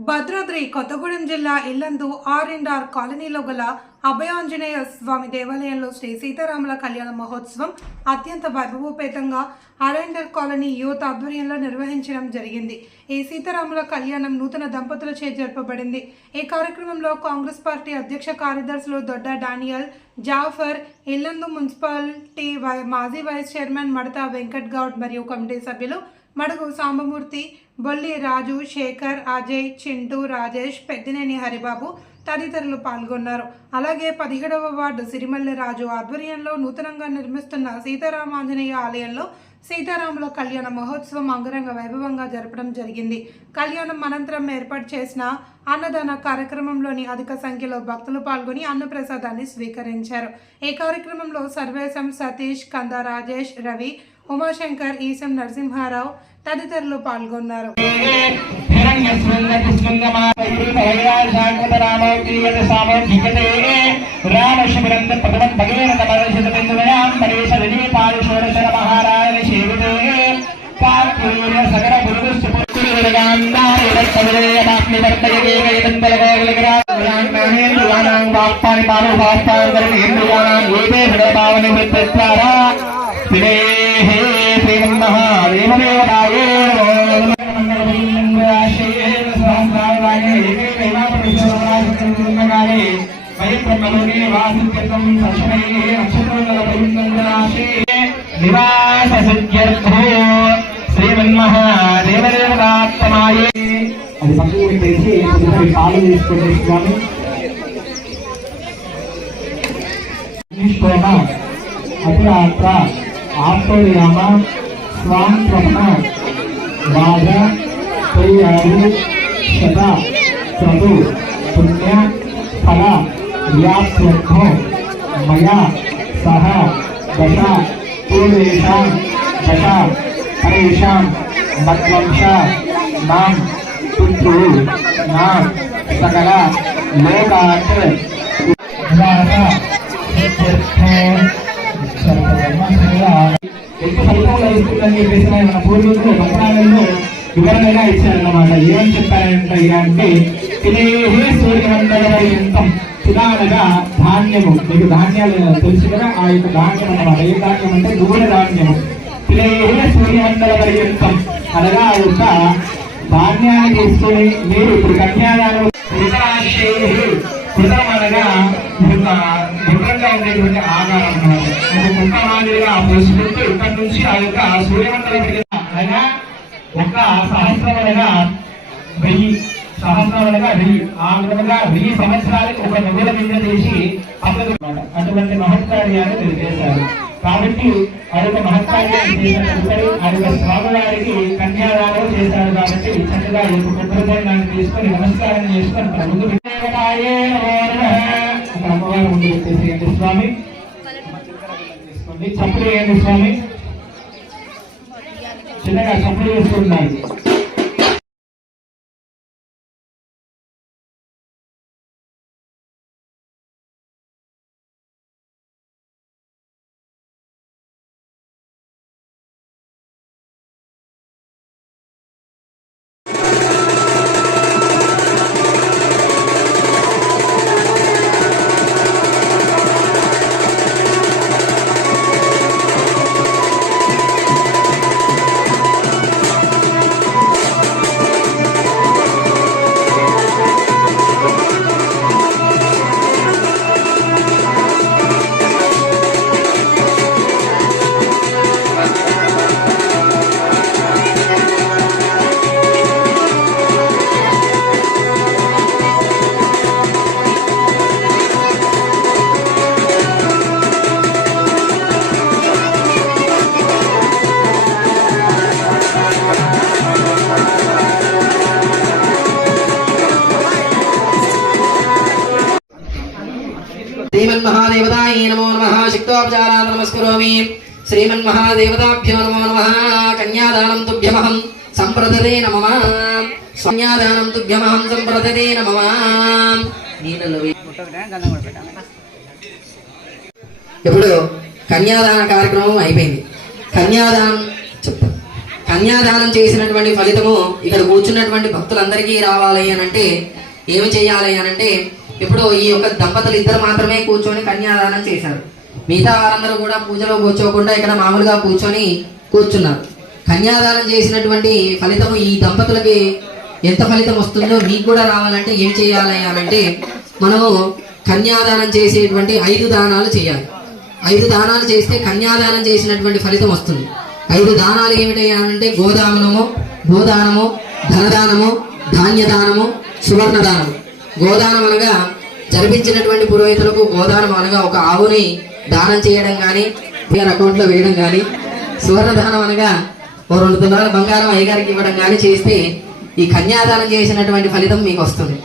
భద్రాద్రి కొత్తగూడెం జిల్లా Yellandu are and are కాలనీలో గల అభయాంజనేయ స్వామి దేవాలయంలో శ్రీ సీతారాముల కళ్యాణ మహోత్సవం అత్యంత వైభవోపేతంగా ఆర్ఎన్ఆర్ కాలనీ యువత ఆధ్వర్యంలో నిర్వహించడం జరిగింది. ఈ సీతారాముల కళ్యాణం నూతన దంపతులచే జరపబడింది. ఈ కార్యక్రమంలో కాంగ్రెస్ పార్టీ అధ్యక్ష కార్యదర్శులు దొడ్డ డానియల్ జాఫర్ ఇల్లందు మున్సిపాలిటీ వై- మాజీ వైస్ చైర్మన్ మడతా వెంకట్ గౌడ్ మరియు కమిటీ సభ్యులు మడుగు సాంబమూర్తి బొల్లి రాజు శేఖర్ అజయ్ చింటూ రాజేష్ పెద్దినేని హరిబాబు తదితరులు పాల్గొన్నారు. అలాగే పదిహేడవ వార్డు సిరిమల్లి రాజు ఆధ్వర్యంలో నూతనంగా నిర్మిస్తున్న సీతారామాంజనేయ ఆలయంలో సీతారాముల కళ్యాణ మహోత్సవం అంగరంగ వైభవంగా జరపడం జరిగింది. కళ్యాణం అనంతరం ఏర్పాటు చేసిన అన్నదాన కార్యక్రమంలోని అధిక సంఖ్యలో భక్తులు పాల్గొని అన్నప్రసాదాన్ని స్వీకరించారు. ఈ కార్యక్రమంలో సర్వేశం సతీష్ కంద రాజేష్ రవి ఉమాశంకర్ ఈసం నరసింహారావు తదితరులు పాల్గొన్నారు రామశిబిరంద శ్రీమన్మహాదేవదేవతాత్మాయే అది పక్కన పెట్టేసి కాలు తీసుకొట్టేసుకొని నిష్కోణ అతిరాత్ర ఆప్తోయామ स्वाम प्रभा राजा परियारु सदा, प्रभु, पुण्य, फला या व्याप्यर्थो, मया, सह, दशा पूर्वेशा दशा परेशा मतवंशा नाम पुत्रो, नाम, सकला लोकात्र द्वारा सर्वधर्म। ఇస్తుందని చెప్పేసి మన పూర్వీకులు మంత్రాలలో వివరణగా ఇచ్చారన్నమాట. ఏమని చెప్పారంట ఇక అంటే తినేహే సూర్యమండల పర్యంతం తినాలగా ధాన్యము. మీకు ధాన్యాలు తెలుసు కదా ఆ యొక్క ధాన్యం అన్నమాట. ఏ ధాన్యం అంటే దూర ధాన్యము. తినేహే సూర్యమండల పర్యంతం అనగా ఆ యొక్క ధాన్యాన్ని తీసుకొని మీరు ఇప్పుడు కన్యాదానం కృతం విధంగా ఉండేటువంటి ఆకారం ఒక కుక్క మాదిరిగా పోసుకుంటూ ఇక్కడి నుంచి ఆ యొక్క సూర్యమండలం అనగా ఒక సహస్రం వెయ్యి సహస్రం అనగా వెయ్యి ఆ విధంగా వెయ్యి సంవత్సరాలకు ఒక నువ్వుల మీద చేసి అప్పుడు అటువంటి మహత్కార్యాలు మీరు చేశారు. కాబట్టి ఆ యొక్క మహత్కార్యాన్ని చేసినప్పుడు ఆ యొక్క స్వామివారికి కన్యాదానం చేశారు కాబట్టి చక్కగా ఈ యొక్క కుటుంబాన్ని తీసుకొని నమస్కారం చేసుకొని ముందు అమ్మవారు ముందు పెట్టేసేయండి స్వామి. తీసుకోండి చప్పుడు వేయండి స్వామి. చిన్నగా చప్పుడు వేసుకుంటున్నారు శ్రీమన్మహాదేవతాయే నమో నమ. శక్తోపచారా నమస్కరోమి. శ్రీమన్మహాదేవతాభ్యో నమో నమ. కన్యాదానం తుభ్యమహం సంప్రదతే నమ. కన్యాదానం తుభ్యమహం సంప్రదతే నమ. ఇప్పుడు కన్యాదాన కార్యక్రమం అయిపోయింది. కన్యాదానం కన్యాదానం చేసినటువంటి ఫలితము ఇక్కడ కూర్చున్నటువంటి భక్తులందరికీ రావాలి అని అంటే ఏమి చేయాలి అని అంటే ఇప్పుడు ఈ యొక్క దంపతులు ఇద్దరు మాత్రమే కూర్చొని కన్యాదానం చేశారు. మిగతా వారందరూ కూడా పూజలో కూర్చోకుండా ఇక్కడ మామూలుగా కూర్చొని కూర్చున్నారు. కన్యాదానం చేసినటువంటి ఫలితము ఈ దంపతులకి ఎంత ఫలితం వస్తుందో మీకు కూడా రావాలంటే ఏం చేయాలి అని అంటే మనము కన్యాదానం చేసేటువంటి ఐదు దానాలు చేయాలి. ఐదు దానాలు చేస్తే కన్యాదానం చేసినటువంటి ఫలితం వస్తుంది. ఐదు దానాలు ఏమిటంటే గోదానము గోదానము ధనదానము ధాన్యదానము సువర్ణదానము. గోదానం అనగా జరిపించినటువంటి పురోహితులకు గోదానం అనగా ఒక ఆవుని దానం చేయడం కానీ వీరి అకౌంట్లో వేయడం కానీ సువర్ణదానం అనగా ఓ రెండు తులాల బంగారం అయ్యగారికి ఇవ్వడం కానీ చేస్తే ఈ కన్యాదానం చేసినటువంటి ఫలితం మీకు వస్తుంది.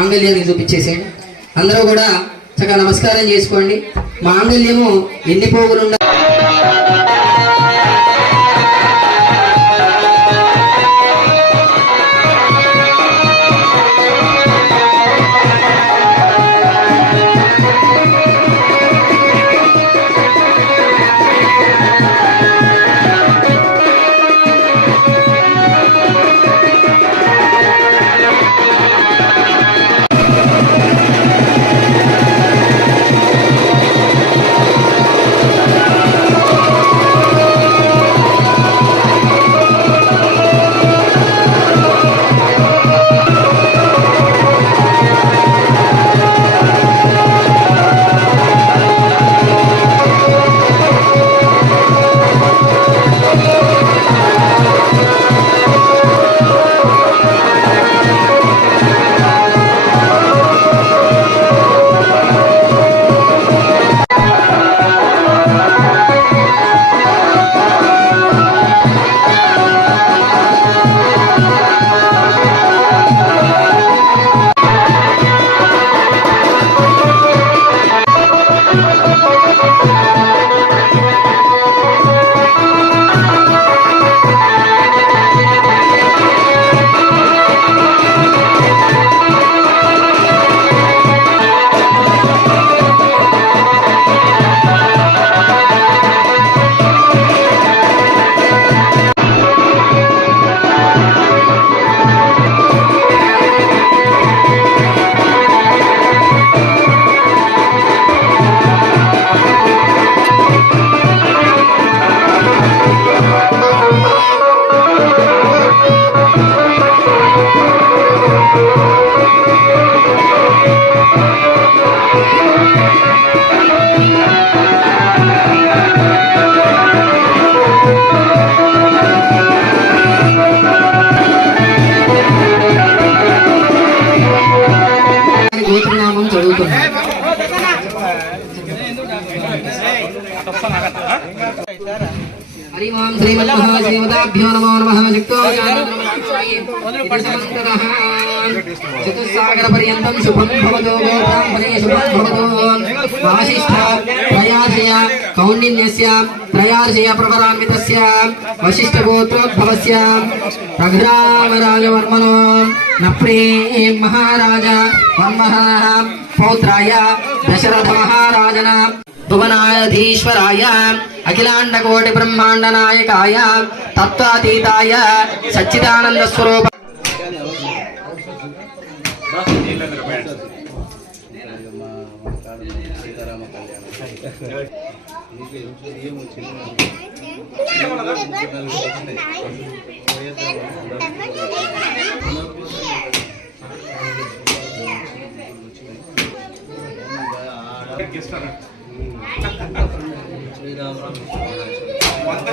మాంగళ్యాన్ని చూపించేసేయండి. అందరూ కూడా చక్కగా నమస్కారం చేసుకోండి. మాంగళ్యము ఎన్ని పోగులున్నా శ్రీమన్మహాదేవతాభ్యో నమో నమః శక్తో చతుస్సాగర పర్యంతం శుభం భవతో గోబ్రాహ్మణే శుభం భవతో వాసిష్ఠ ప్రయాసయ కౌండిన్యస్య ప్రయాసయ ప్రవరాన్వితస్య వశిష్ఠ గోత్రోద్భవస్య రఘురామరాజవర్మణో నప్రే మహారాజ వర్మః భువనాధీశ్వరాయ అఖిలాండ కోటి బ్రహ్మాండ నాయకాయ తత్వాతీతాయ సచ్చిదానంద స్వరూప వంద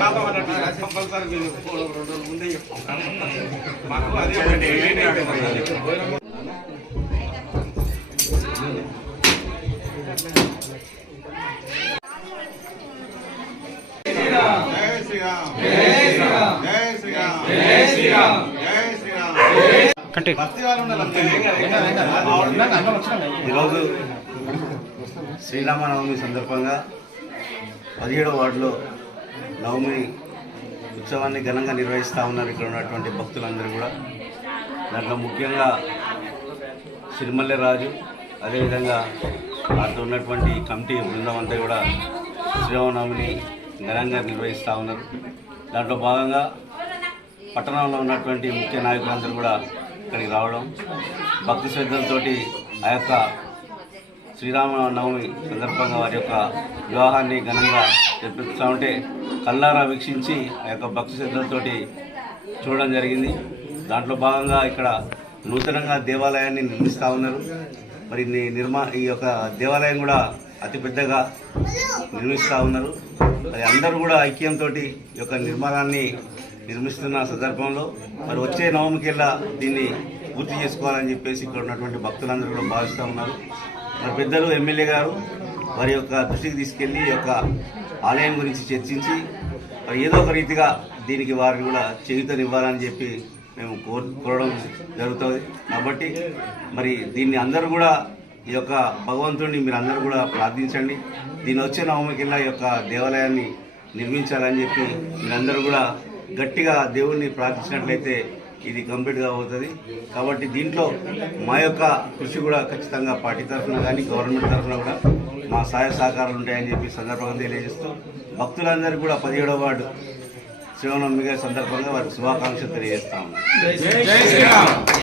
శాతం అన్నట్టు కంపల్సరీ మీరు రెండు రోజుల ముందే మాకు అదే. ఈరోజు శ్రీరామనవమి సందర్భంగా పదిహేడవ వార్డులో నవమి ఉత్సవాన్ని ఘనంగా నిర్వహిస్తూ ఉన్నారు ఇక్కడ ఉన్నటువంటి భక్తులందరూ కూడా. దాంట్లో ముఖ్యంగా సిరిమల్లె రాజు అదేవిధంగా వారితో ఉన్నటువంటి కమిటీ బృందం అంతా కూడా శ్రీరామనవమిని ఘనంగా నిర్వహిస్తూ ఉన్నారు. దాంట్లో భాగంగా పట్టణంలో ఉన్నటువంటి ముఖ్య నాయకులందరూ కూడా ఇక్కడికి రావడం భక్తి శ్రద్ధలతోటి ఆ యొక్క శ్రీరామనవమి సందర్భంగా వారి యొక్క వివాహాన్ని ఘనంగా జరిపిస్తూ ఉంటే కల్లారా వీక్షించి ఆ యొక్క భక్తి శ్రద్ధలతో చూడడం జరిగింది. దాంట్లో భాగంగా ఇక్కడ నూతనంగా దేవాలయాన్ని నిర్మిస్తూ ఉన్నారు. మరి నిర్మా ఈ యొక్క దేవాలయం కూడా అతిపెద్దగా నిర్మిస్తూ ఉన్నారు. మరి అందరూ కూడా ఐక్యంతో ఈ యొక్క నిర్మాణాన్ని నిర్మిస్తున్న సందర్భంలో మరి వచ్చే నవమికెల్లా దీన్ని పూర్తి చేసుకోవాలని చెప్పేసి ఇక్కడ ఉన్నటువంటి భక్తులందరూ కూడా భావిస్తూ ఉన్నారు. మన పెద్దలు ఎమ్మెల్యే గారు వారి యొక్క దృష్టికి తీసుకెళ్ళి యొక్క ఆలయం గురించి చర్చించి మరి ఏదో ఒక రీతిగా దీనికి వారిని కూడా చేయుతనివ్వాలని చెప్పి మేము కోర్ కోరడం జరుగుతుంది. కాబట్టి మరి దీన్ని అందరూ కూడా ఈ యొక్క భగవంతుడిని మీరు అందరూ కూడా ప్రార్థించండి. దీని వచ్చే నవమికిల్లా ఈ యొక్క దేవాలయాన్ని నిర్మించాలని చెప్పి మీరందరూ కూడా గట్టిగా దేవుణ్ణి ప్రార్థించినట్లయితే ఇది కంప్లీట్గా అవుతుంది. కాబట్టి దీంట్లో మా యొక్క కృషి కూడా ఖచ్చితంగా పార్టీ తరఫున కానీ గవర్నమెంట్ తరఫున కూడా మా సహాయ సహకారాలు ఉంటాయని చెప్పి సందర్భంగా తెలియజేస్తూ భక్తులందరికీ కూడా పదిహేడవ వార్డు శివనవమి గారి సందర్భంగా వారికి శుభాకాంక్షలు తెలియజేస్తా ఉన్నాం.